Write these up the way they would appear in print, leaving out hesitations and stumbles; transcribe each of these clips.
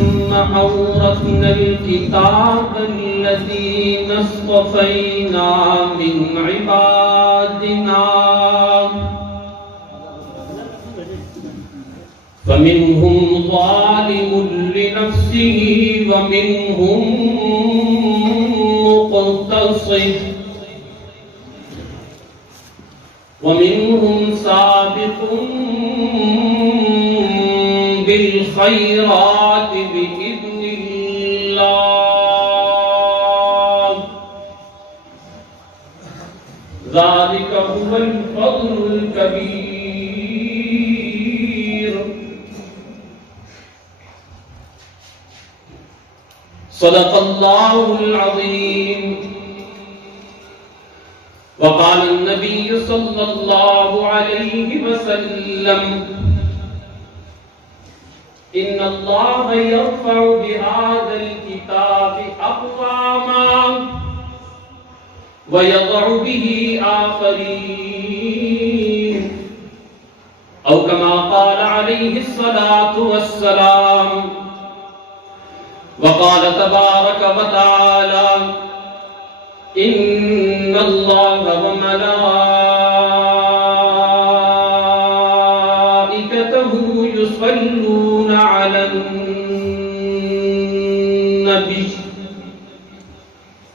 ثم أورثنا الكتاب الذين اصطفينا من عبادنا فمنهم ظالم لنفسه ومنهم مقتصد ومنهم سابق بالخيرات بإذن الله ذلك هو الفضل الكبير صدق الله العظيم وقال النبي صلى الله عليه وسلم إن الله يرفع بهذا الكتاب أقواما ويضع به آخرين أو كما قال عليه الصلاة والسلام وقال تبارك وتعالى إن الله وملائكته يصلون على النبي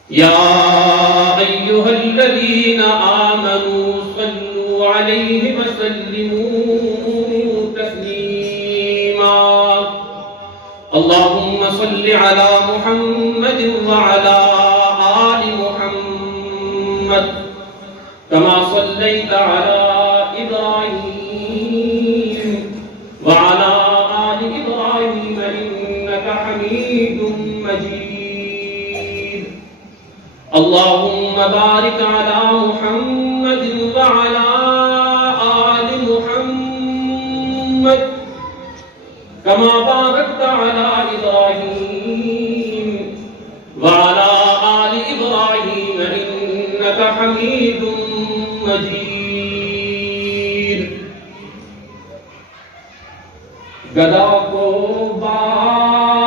يا أيها الذين آمنوا صلوا عليه وسلموا تسليما اللهم صل على محمد وعلى آل محمد كما صليت على إبراهيم وعلى آل إبراهيم إنك حميد مجيد اللهم بارك على محمد وعلى آل محمد كما باركت على إبراهيم وعلى آل إبراهيم إنك حميد مجيد گدا کو بادشاہ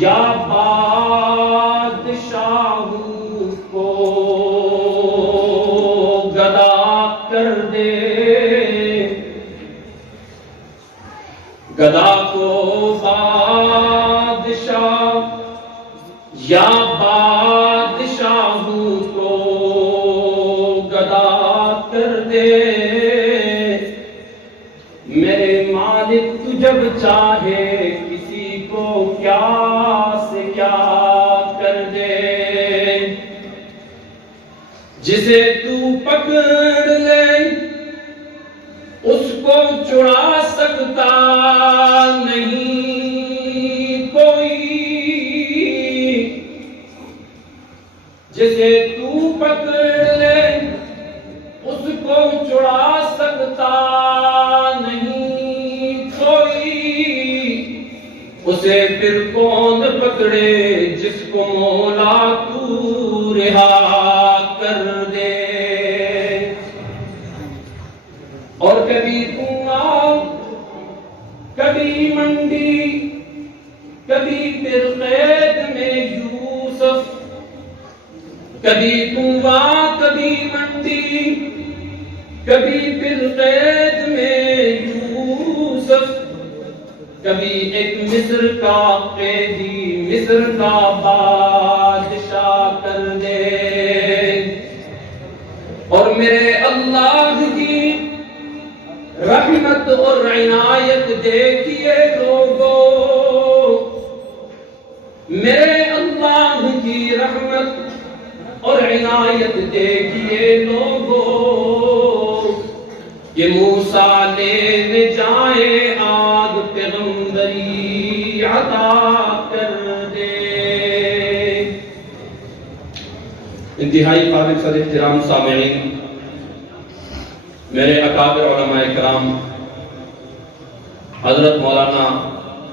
یا بادشاہوں کو گدا کر دے گدا کو بادشاہ یا بادشاہوں کو گدا کر دے میرے مالک تو جب چاہے کسی کو کیا سے کیا کر دے جسے تو پکڑ لے اس کو چھڑا سکتا نہیں کوئی جسے تو پکڑ لے اس کو چھڑا سکتا نہیں کوئی اسے پھر کون پکڑے جس کو مولا تو رہا کر دے اور کبھی کنواں کبھی منڈی کبھی پھر قید میں یوسف کبھی کنواں کبھی منڈی کبھی پھر قید میں یوسف کبھی ایک مصر کا قیدی مصر کا بادشاہ کر دے اور میرے اللہ کی رحمت اور عنایت دیکھیے لوگوں میرے اللہ کی رحمت اور عنایت دیکھیے لوگوں کہ موسیٰ لینے جائیں آج پیغمبری عطا کر دے انتہائی قابل صدر احترام سامعین میرے اکابر علماء اکرام حضرت مولانا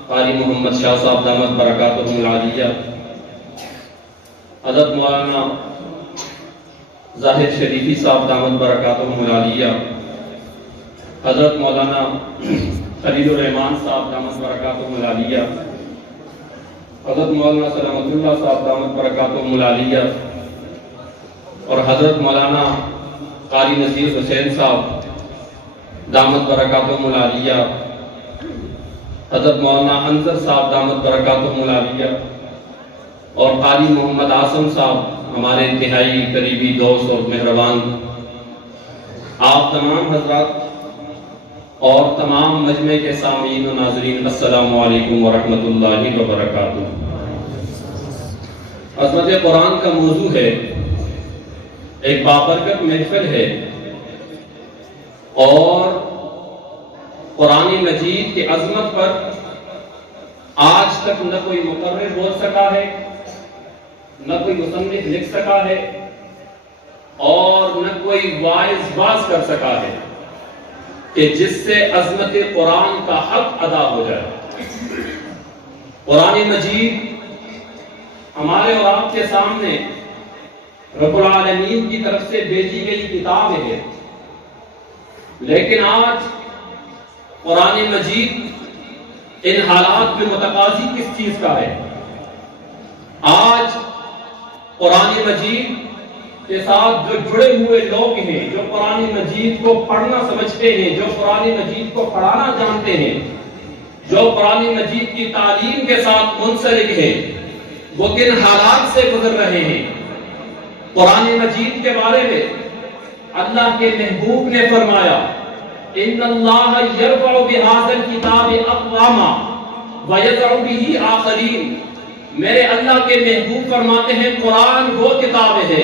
قاری محمد شاہ صاحب دامت برکاتہم العالیہ حضرت مولانا زاہد شریفی صاحب دامت برکاتہم العالیہ، حضرت مولانا خلیل الرحمان صاحب دامت برکاتہم العالیہ، حضرت مولانا سلامت اللہ صاحب دامت برکاتہم العالیہ، اور حضرت مولانا قاری نذیر حسین صاحب دامت برکاتہم العالیہ، حضرت مولانا انصر صاحب دامت برکاتہم العالیہ، اور قاری محمد عاصم صاحب ہمارے انتہائی قریبی دوست اور مہربان، آپ تمام حضرات اور تمام مجمع کے سامعین و ناظرین، السلام علیکم ورحمۃ اللہ وبرکاتہ۔ عظمت قرآن کا موضوع ہے، ایک بابرکت محفل ہے، اور قرآن مجید کی عظمت پر آج تک نہ کوئی مقرر بول سکا ہے، نہ کوئی مصنف لکھ سکا ہے، اور نہ کوئی واعظ باز کر سکا ہے کہ جس سے عظمت قرآن کا حق ادا ہو جائے۔ قرآن مجید ہمارے اور آپ کے سامنے رب العالمین کی طرف سے بھیجی گئی کتاب ہے، لیکن آج قرآن مجید ان حالات میں متقاضی کس چیز کا ہے؟ آج قرآن مجید کے ساتھ جو جڑے ہوئے لوگ ہیں، جو قرآن مجید کو پڑھنا سمجھتے ہیں، جو قرآن مجید کو پڑھانا جانتے ہیں، جو قرآن مجید کی تعلیم کے ساتھ منسلک ہیں، وہ کن حالات سے گزر رہے ہیں؟ قرآن مجید کے بارے میں اللہ کے محبوب نے فرمایا، ان اللہ یرفع بہذا الکتاب اقواما ویضع بہ آخرین۔ میرے اللہ کے محبوب فرماتے ہیں قرآن وہ کتاب ہے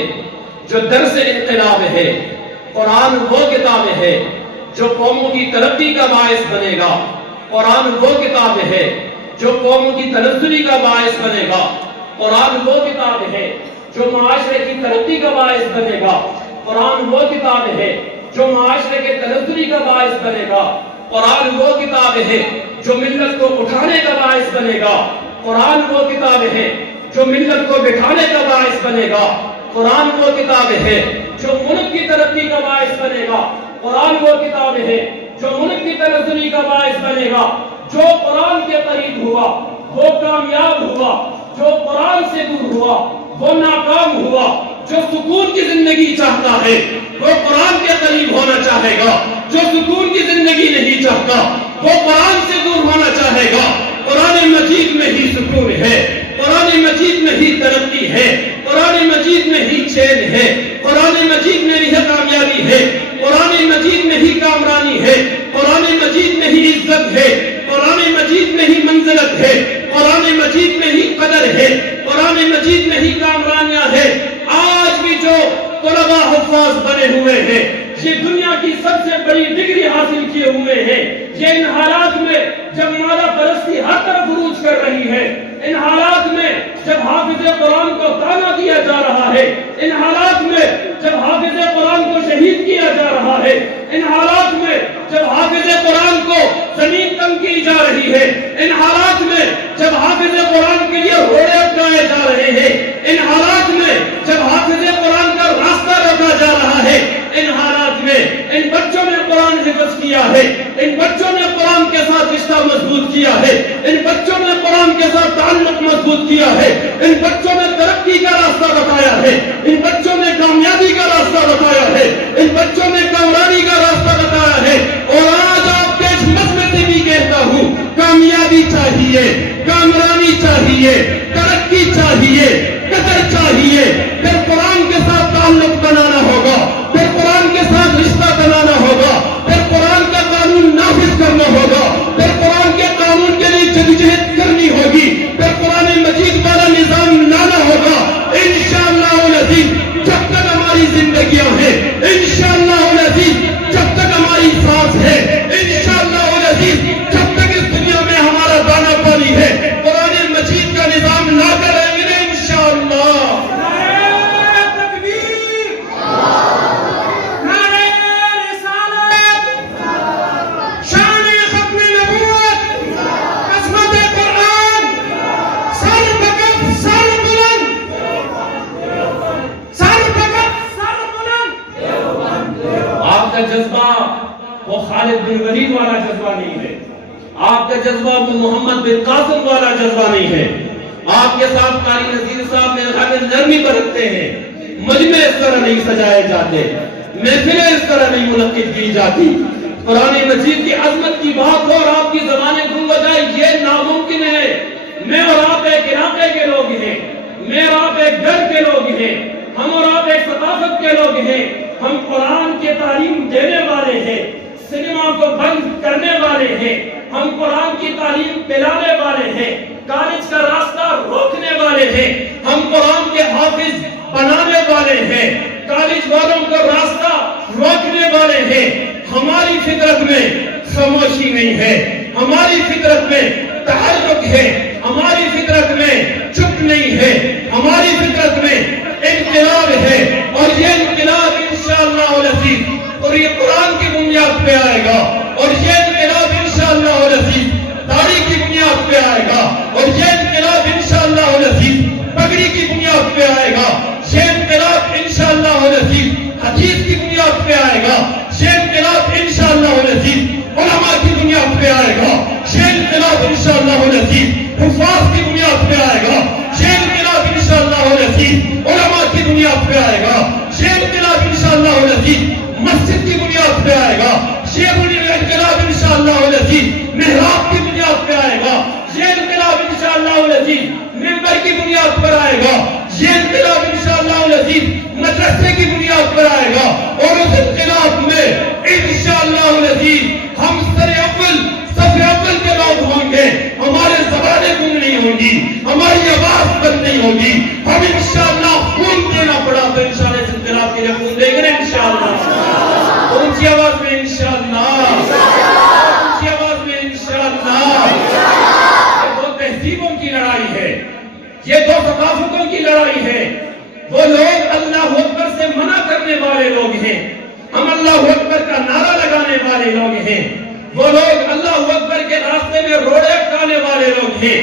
جو درس انقلاب ہے، قرآن وہ کتاب ہے جو قوموں کی ترقی کا باعث بنے گا، قرآن وہ کتاب ہے جو قوموں کی تنزلی کا باعث بنے گا، قرآن وہ کتاب ہے جو معاشرے کی ترقی کا باعث بنے گا، قرآن وہ کتاب ہے جو معاشرے کے تنزلی کا باعث بنے گا، قرآن وہ کتاب ہے جو ملت کو اٹھانے کا باعث بنے گا، قرآن وہ کتاب ہے جو ملت کو بٹھانے کا باعث بنے گا، قرآن وہ کتاب ہے جو ملک کی ترقی کا باعث بنے گا، قرآن وہ کتاب ہے جو ملک کی تنزلی کا باعث بنے گا۔ جو قرآن کے قریب ہوا وہ کامیاب ہوا، جو قرآن سے دور ہوا وہ ناکام ہوا۔ جو سکون کی زندگی چاہتا ہے وہ قرآن کے قریب ہونا چاہے گا، جو سکون کی زندگی نہیں چاہتا وہ قرآن سے دور ہونا چاہے گا۔ قرآن مجید میں ہی سکون ہے، قرآن مجید میں ہی ترقی ہے، قرآن مجید میں ہی چین ہے، قرآن مجید میں ہی کامیابی ہے، قرآن مجید میں ہی کامرانی ہے، قرآن مجید میں ہی عزت ہے، قرآن مجید میں ہی منزلت ہے، قرآن مجید میں ہی قدر ہے، قرآن مجید میں ہی کامرانیاں ہے۔ آج بھی جو طلباء حفاظ بنے ہوئے ہیں، یہ دنیا کی سب سے بڑی ڈگری حاصل کیے ہوئے ہیں، یہ ان حالات میں جب مادہ پرستی ہر طرف عروج کر رہی ہے، ان حالات میں جب حافظ قرآن کو طعنہ دیا جا رہا ہے، ان حالات میں جب حافظ قرآن کو شہید کیا جا رہا ہے، ان حالات میں جب حافظ قرآن کو زمین تنگ کی جا رہی ہے، ان حالات میں جب حافظ قرآن کے لیے روڑے اٹھائے جا رہے ہیں، ان حالات میں جب حافظ قرآن کا راستہ روکا جا رہا ہے، ان حالات میں ان بچوں نے قرآن حفظ کیا ہے، ان بچوں نے قرآن کے ساتھ رشتہ مضبوط کیا ہے، ان بچوں نے قرآن کے ساتھ تعلق مضبوط کیا ہے، ان بچوں نے ترقی کا راستہ بتایا ہے، ان بچوں نے کامیابی کا راستہ بتایا ہے، ان بچوں نے کامرانی کا راستہ بتایا ہے۔ اور آج آپ کے اس مجمع سے بھی کہتا ہوں، کامیابی چاہیے، کامرانی چاہیے، ترقی چاہیے، قدر چاہیے، پھر قرآن کے ساتھ تعلق بنانا ہوگا، پھر قرآن کے ساتھ رشتہ بنانا ہوگا، پھر قرآن کا قانون نافذ کرنا ہوگا، پھر قرآن کے قانون کے لیے جدوجہد کرنی ہوگی، پھر قرآن مجید والا نظام لانا ہوگا۔ انشاءاللہ العزیز جب تک ہماری زندگیاں ہیں، انشاءاللہ العزیز جذبہ وہ خالد بن ولید والا جذبہ نہیں ہے، آپ کا جذبہ محمد بن قاسم والا جذبہ نہیں ہے۔ آپ کے ساتھ قاری نذیر صاحب میں غم نرمی برتتے ہیں، مجمع اس طرح نہیں سجائے جاتے، محفلیں اس طرح نہیں منعقد کی جاتی۔ قرآن مجید کی عظمت کی بات ہو اور آپ کی زبانیں گم ہو جائے، یہ ناممکن ہے۔ میں اور آپ ایک علاقے کے لوگ ہیں، میں اور آپ ایک گھر کے لوگ ہیں، ہم اور آپ ایک ثقافت کے لوگ ہیں، ہم قرآن کی تعلیم دینے والے ہیں، سنیما کو بند کرنے والے ہیں، ہم قرآن کی تعلیم پلانے والے ہیں، کالج کا راستہ روکنے والے ہیں، ہم قرآن کے حافظ بنانے والے ہیں، کالج والوں کو راستہ روکنے والے ہیں۔ ہماری فطرت میں خاموشی نہیں ہے، ہماری فطرت میں تحرک ہے، ہماری فطرت میں چپ نہیں ہے، ہماری فطرت میں انقلاب ہے، اور یہ انقلاب انشاءاللہ العزیز اور یہ قرآن کی بنیاد پہ آئے گا، اور یہ انقلاب انشاءاللہ العزیز داڑھی کی بنیاد پہ آئے گا، اور یہ انقلاب انشاءاللہ العزیز پگڑی کی بنیاد پہ آئے گا، یہ انقلاب انشاءاللہ العزیز حدیث کی بنیاد پہ آئے گا، یہ انقلاب انشاءاللہ العزیز علماء کی بنیاد پہ آئے گا، یہ انقلاب انشاءاللہ العزیز حفاظ کی بنیاد پہ آئے گا، یہ انقلاب انشاءاللہ العزیز علماء کی بنیاد پہ آئے گا، یہ انقلاب انشاءاللہ العزیز مسجد کی بنیاد پہ آئے گا، یہ انقلاب انشاءاللہ العزیز محراب کی بنیاد پہ آئے گا، یہ انقلاب انشاءاللہ العزیز منبر کی بنیاد پر آئے گا، یہ انقلاب انشاءاللہ العزیز مدرسے کی بنیاد پر آئے گا، اور اس انقلاب میں انشاءاللہ العزیز ہم صف اول کے لوگ ہوں گے، ہمارے زبانیں گم نہیں ہوں گی، ہماری آواز بند نہیں ہوگی، ہم انشاءاللہ خون دینا پڑا تو انشاءاللہ اس انقلاب کے لیے خون دیں گے انشاءاللہ، اونچی آواز میں انشاءاللہ، اونچی آواز میں انشاءاللہ۔ یہ دو تہذیبوں کی لڑائی ہے، یہ دو ثقافتوں کی لڑائی ہے۔ وہ لوگ اللہ اکبر سے منع کرنے والے لوگ ہیں، ہم اللہ اکبر کا نعرہ لگانے والے لوگ ہیں۔ وہ لوگ اللہ اکبر کے راستے میں روڑے اٹکانے والے لوگ ہیں،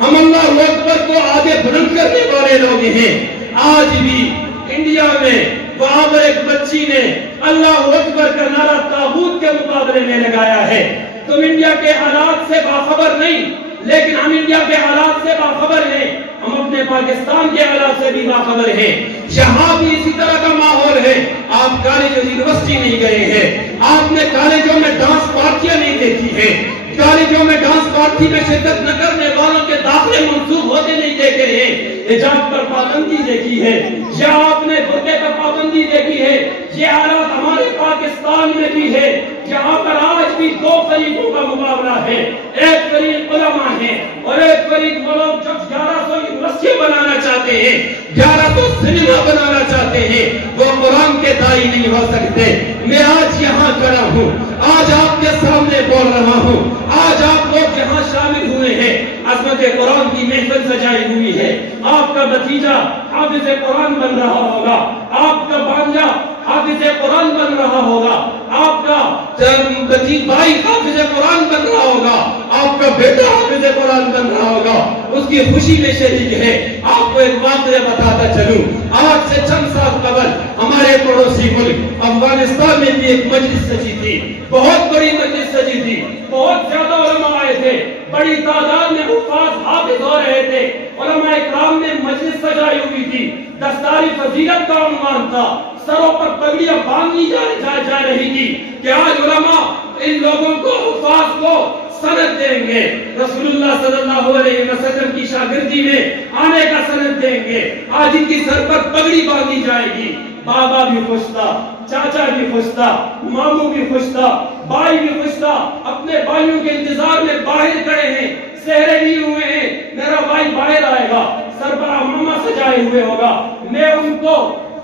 ہم اللہ اکبر کو آگے بلند کرنے والے لوگ ہیں۔ آج بھی انڈیا میں وہاں پر ایک بچی نے اللہ اکبر کا نعرہ تاغوت کے مقابلے میں لگایا ہے۔ تم انڈیا کے حالات سے باخبر نہیں، لیکن ہم انڈیا کے حالات سے باخبر ہیں، ہم اپنے پاکستان کے حالات سے بھی باخبر ہیں۔ یہاں بھی اسی طرح کا ماحول ہے۔ آپ کالج اور یونیورسٹی نہیں گئے ہیں، آپ نے کالجوں میں ڈانس پارٹیاں نہیں دیکھی ہیں، کالجوں میں ڈانس پارٹی میں شرکت نہ کرنے والوں کے داخلے منسوخ ہوتے نہیں دیکھے ہیں، حجاب پر پابندی دیکھی ہے، یا آپ نے برقعے پر پابندی دیکھی ہے۔ یہ حالات ہمارے پاکستان میں بھی ہے، جہاں پر آج بھی دو فریقوں کا مقابلہ ہے، ایک فریق علماء ہے اور ایک فریق وہ لوگ جو 1100 یونیورسٹی بنانا چاہتے ہیں، 1100 سنیما بنانا چاہتے ہیں، وہ قرآن کے داعی نہیں ہو سکتے۔ میں آج یہاں کھڑا ہوں، آج آپ کے سامنے بول رہا ہوں، آج آپ لوگ یہاں شامل ہوئے ہیں، عظمت قرآن کی محفل سجائی ہوئی ہے۔ آپ کا بھتیجا حافظ قرآن بن رہا ہوگا، آپ کا بھانجا حافظ قرآن بن رہا ہوگا، آپ کا بھائی حافظ قرآن بن رہا ہوگا، آپ کا بیٹا حافظ قرآن بن رہا ہوگا، اس کی خوشی میں شریک ہے۔ آپ کو ایک واقعہ بتاتا چلوں، آج سے چند سال قبل ہمارے پڑوسی ملک افغانستان میں بھی ایک مجلس سجی تھی، بہت بڑی مجلس سجی تھی، بہت زیادہ علماء آئے تھے، بڑی تعداد میں حفاظ حافظ ہو رہے تھے، علماء اکرام نے مجلس سجائی ہوئی تھی، دستاری فضیلت کا عنوان تھا، سروں پر پگڑیاں باندھی جا رہی تھی کہ آج علماء ان لوگوں کو حفاظ کو سند دیں گے، رسول اللہ صلی اللہ علیہ وسلم کی شاگردی میں آنے کا سند دیں گے، آج ان کی سر پر پگڑی باندھی جائے گی۔ بابا بھی خوش تھا، چاچا بھی خوش تھا، ماموں بھی خوش تھا، بھائی بھی خوش تھا، اپنے بھائیوں کے انتظار میں باہر کھڑے ہیں، سہرے نہیں ہوئے ہیں، میرا بھائی باہر آئے گا، سر پر عمامہ سجائے ہوئے ہوگا، میں ان کو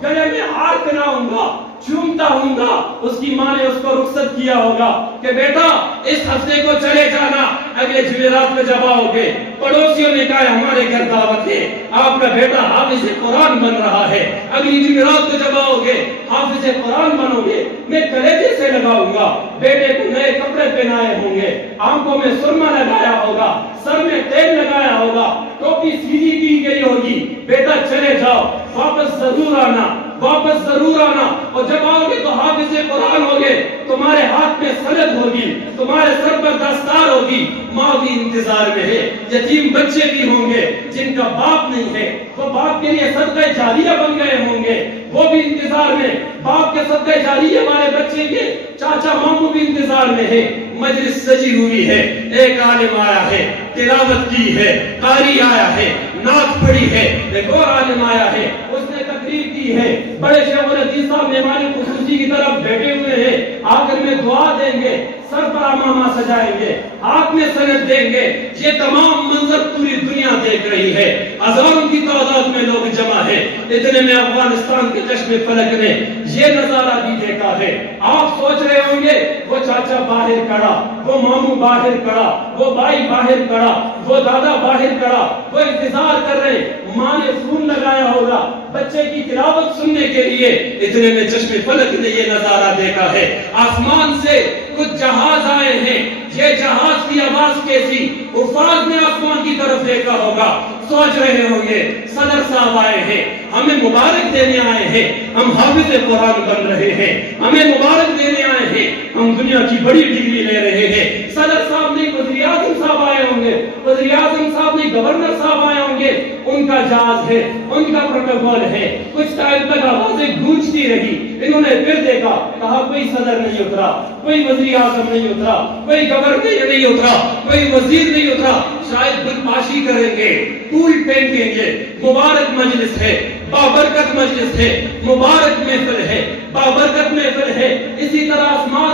گلے میں ہار پہناؤں گا، چومتا ہوں گا۔ اس کی ماں نے اس کو رخصت کیا ہوگا کہ بیٹا اس ہفتے کو چلے جانا، اگلے جمعرات میں جب آؤ گے۔ پڑوسیوں نے کہا ہمارے گھر دعوت ہے، آپ کا بیٹا حافظ قرآن بن رہا ہے، اگلی جمعرات کو جب آؤ گے حافظ قرآن بنو گے، میں کلیجے سے لگاؤں گا، بیٹے کو نئے کپڑے پہنائے ہوں گے، آنکھوں میں سرما لگایا ہوگا، سر میں تیل لگایا ہوگا، ٹوپی سیدھی کی گئی ہوگی، بیٹا چلے جاؤ، واپس ضرور آنا، واپس ضرور آنا، اور جب آؤ گے تو حافظ قرآن ہوگے، تمہارے ہاتھ میں سند ہوگی، تمہارے سر پر دستار ہوگی، ماں بھی انتظار میں ہے، یتیم بچے بھی ہوں گے جن کا باپ نہیں ہے، وہ باپ کے لیے صدقہ جاریہ بن گئے ہوں گے، وہ بھی انتظار میں، باپ کے صدقہ جاریہ ہمارے بچے کے چاچا ماموں بھی انتظار میں ہے۔ مجلس سجی ہوئی ہے، ایک عالم آیا ہے، تلاوت کی ہے، قاری آیا ہے، نعت پڑھی ہے، ایک اور عالم آیا ہے، اس نے تقریر کی ہے، بڑے شیخ الحدیث صاحب مہمان خصوصی کی طرف بیٹھے ہوئے ہیں، آخر میں دعا دیں گے، سر پر امامہ سجائیں گے، ہاتھ میں سند دیں گے۔ یہ تمام منظر پوری دنیا دیکھ رہی ہے، ہزاروں کی تعداد میں لوگ جمع ہے۔ اتنے میں افغانستان کے چشم فلک نے یہ نظارہ بھی دیکھا ہے۔ آپ سوچ رہے ہوں گے وہ چاچا باہر کھڑا، وہ ماموں باہر کھڑا، وہ بھائی باہر کھڑا، وہ دادا باہر کھڑا، وہ انتظار کر رہے، ماں نے فون لگایا ہوگا بچے کی تلاوت سننے کے لیے۔ اتنے میں چشم فلک نے یہ نظارہ دیکھا ہے، آسمان سے کچھ جہاز آئے ہیں، یہ جہاز کی آواز کیسی، حفاظ نے آسمان کی طرف دیکھا ہوگا، سوچ رہے ہوں گے صدر صاحب آئے ہیں، ہمیں مبارک دینے آئے ہیں، ہم حافظ قرآن بن رہے ہیں، ہمیں مبارک دینے آئے ہیں، ہم دنیا کی بڑی ڈگری لے رہے ہیں۔ صدر صاحب نہیں وزیر اعظم صاحب آئے ہوں گے، وزیر اعظم صاحب نہیں گورنر صاحب آئے ہوں گے، ان کا جہاز ہے، ان کا پروٹوکول ہے۔ کچھ ٹائم تک آوازیں گونجتی رہی، انہوں نے پھر دیکھا، کہا کوئی صدر نہیں اترا، کوئی وزیر اعظم نہیں اترا، کوئی گورنر نہیں اترا، کوئی وزیر نہیں اترا، شاید گلپاشی کریں گے، پھول پھینکیں گے۔ مبارک مجلس ہے، بابرکت مجلس ہے، مبارک محفل ہے، بابرکت محفل ہے۔ اسی طرح آسمان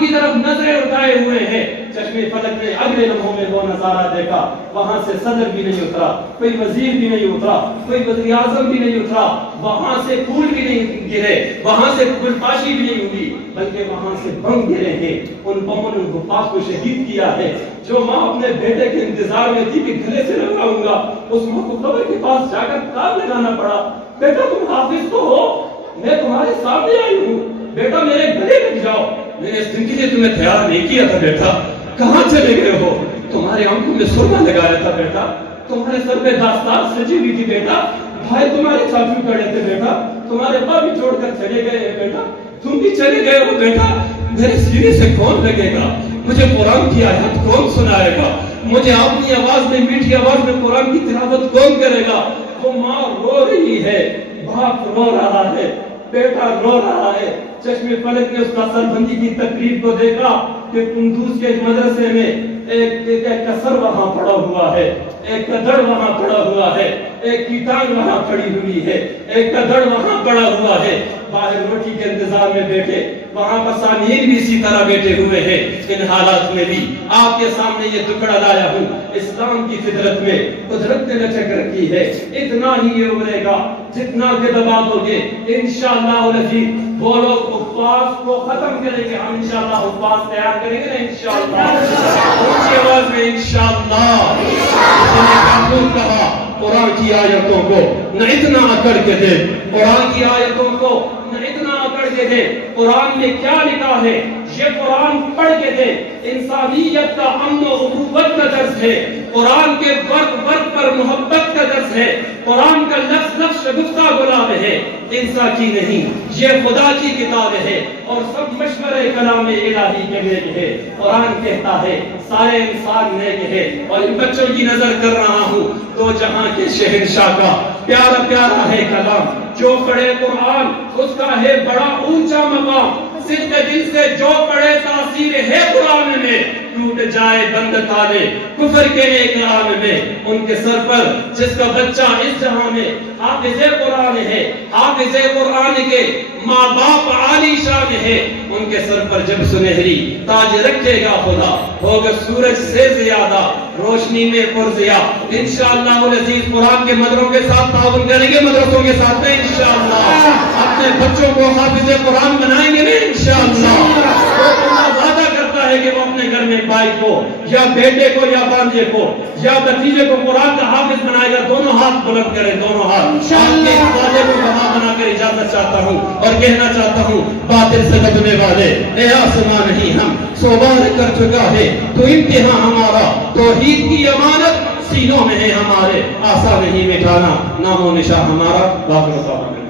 کی طرف نظریں اٹھائے ہوئے ہیں۔ چشم فلک نے اگلے لمحوں میں وہ نظارہ دیکھا، وہاں سے صدر بھی نہیں اترا، کوئی وزیر بھی نہیں اترا، کوئی وزیر اعظم بھی نہیں اترا، وہاں سے پھول بھی نہیں گرے، وہاں سے گلپاشی بھی نہیں ہوئی، بلکہ وہاں سے بم گرے ہیں۔ ان بموں نے حفاظ کو شہید کیا ہے۔ جو ماں اپنے بیٹے کے انتظار میں تھی کہ گلے سے لگاؤں گا، اس ماں کو قبر کے پاس جا کر تار لگانا پڑا، بیٹا تم حافظ تو ہو، میں تمہارے سامنے آئی ہوں، بیٹا میرے گلے لگ جاؤ، میں نے اس دن کے لیے تمہیں تیار نہیں کیا تھا بیٹا، کہاں چلے گئے ہو؟ تمہارے آنکھوں میں سرما لگایا تھا بیٹا، تمہارے سر پہ داستار سجی ہوئی تھی بیٹا، بھائی تمہارے چاچو کھڑے تھے بیٹا، تمہارے ابا بھی چھوڑ کر چلے گئے ہیں بیٹا، تم بھی چلے گئے ہو بیٹا، میرے سینے سے کون لگے گا؟ مجھے قرآن کی آیات کون سنائے گا؟ مجھے اپنی آواز میں، میٹھی آواز میں قرآن کی تلاوت کون کرے گا؟ وہ ماں رو رہی ہے، باپ رو رہا ہے، بیٹا رو رہا ہے۔ چشم فلک نے اس کا سربندی کی تقریب کو دیکھا کہ قندوز کے مدرسے میں ایک کسر وہاں پڑا ہوا ہے، ایک کدڑ وہاں پڑا ہوا ہے، ایک کی ٹانگ وہاں پڑی ہوئی ہے، ایک کدڑ وہاں پڑا ہوا ہے۔ باہر روٹی کے انتظار میں بیٹھے، وہاں پر سامعین بھی اسی طرح بیٹھے ہوئے ہیں۔ ان حالات میں بھی آپ کے سامنے یہ ٹکڑا لایا ہوں۔ اسلام کی فطرت میں قدرت نے لچک رکھی ہے، اتنا ہی یہ ابھرے گا جتنا کہ دبا دو گے۔ انشاءاللہ العزیز وہ لوگ حفاظ کو ختم کریں گے، ہم انشاءاللہ حفاظ تیار کریں گے نا انشاءاللہ، اونچی آواز میں انشاءاللہ۔ کہا قرآن کی آیتوں کو نہ اتنا اکڑ کے دے، قرآن کی آیتوں کو نہ اتنا اکڑ کے دے۔ قرآن میں کیا لکھا ہے یہ قرآن پڑھ کے دے۔ انسانیت کا امن و اخوت کا درس ہے، قرآن کے ورق ورق پر محبت کا درس ہے، قرآن کا لفظ لفظ شگفتہ گلاب ہے، انسان کی نہیں، یہ خدا کی کتاب ہے اور سب مشورہ کلام الہی کے نیک ہے۔ قرآن کہتا ہے سارے انسان نیک ہے، اور ان بچوں کی نظر کر رہا ہوں دو جہاں کے شہنشاہ کا پیارا پیارا ہے کلام۔ جو پڑھے قرآن اس کا ہے بڑا اونچا مقام، صدق دل سے جو پڑھے تاثیر ہے قرآن میں، ٹوٹ جائے بند تالے کفر کے ایک عام میں۔ ان کے سر پر جس کا بچہ اس جہاں میں حافظ قرآن ہے، حافظ قرآن کے ماں باپ عالی شان ہے، ان کے سر پر جب سنہری تاج رکھے گا خدا، ہوگا سورج سے زیادہ روشنی میں پرزیا۔ انشاءاللہ العزیز قرآن کے مدرسوں کے ساتھ تعاون کریں گے، مدرسوں کے ساتھ میں انشاءاللہ اپنے بچوں کو حافظ قرآن بنائیں گے نا انشاءاللہ۔ اللہ وعدہ کرتا ہے کہ وہ اپنے گھر میں بھائی کو یا بیٹے کو یا بانجے کو یا بھتیجے کو قرآن کا حافظ بنائے گا۔ دونوں ہاتھ بلند کریں، دونوں ہاتھ۔ آپ کے اس وعدے کو بنا بنا کر اجازت چاہتا ہوں اور کہنا چاہتا ہوں باطل سے دبنے والے اے آسمان نہیں ہم سو بار کر چکا ہے تو امتحان ہمارا، توحید کی امانت سینوں میں ہے ہمارے، آسا نہیں مٹانا نام و نشان ہمارا۔ باقی